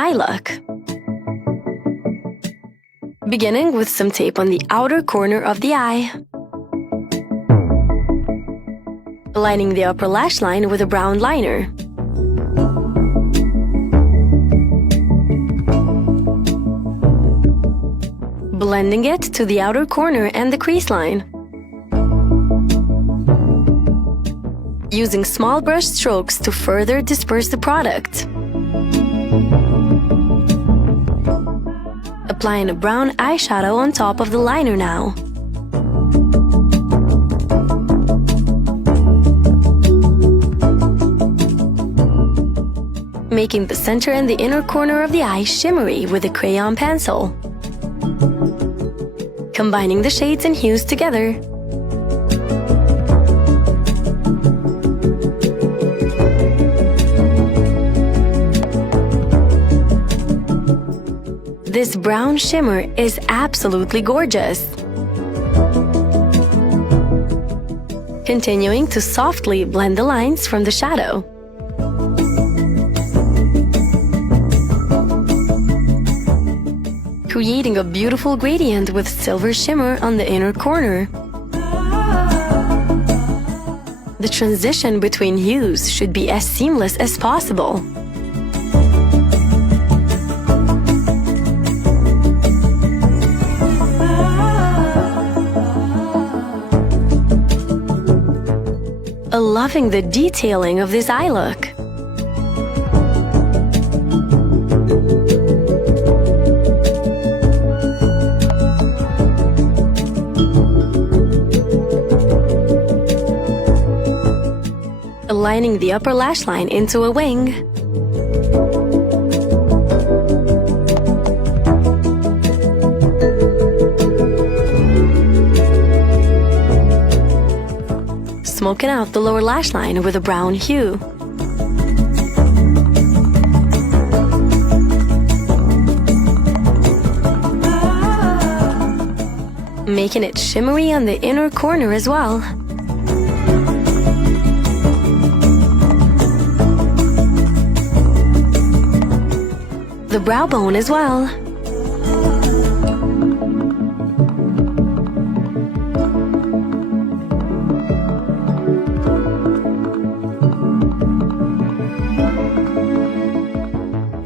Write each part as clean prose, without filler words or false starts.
eye look. Beginning with some tape on the outer corner of the eye. Lining the upper lash line with a brown liner. Blending it to the outer corner and the crease line. Using small brush strokes to further disperse the product. Applying a brown eyeshadow on top of the liner now. Making the center and the inner corner of the eye shimmery with a crayon pencil. Combining the shades and hues together. This brown shimmer is absolutely gorgeous. Continuing to softly blend the lines from the shadow. Creating a beautiful gradient with silver shimmer on the inner corner. The transition between hues should be as seamless as possible. Loving the detailing of this eye look. Aligning the upper lash line into a wing. Smoking out the lower lash line with a brown hue. Making it shimmery on the inner corner as well. The brow bone as well.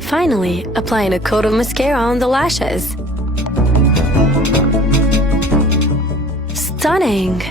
Finally, applying a coat of mascara on the lashes. Stunning!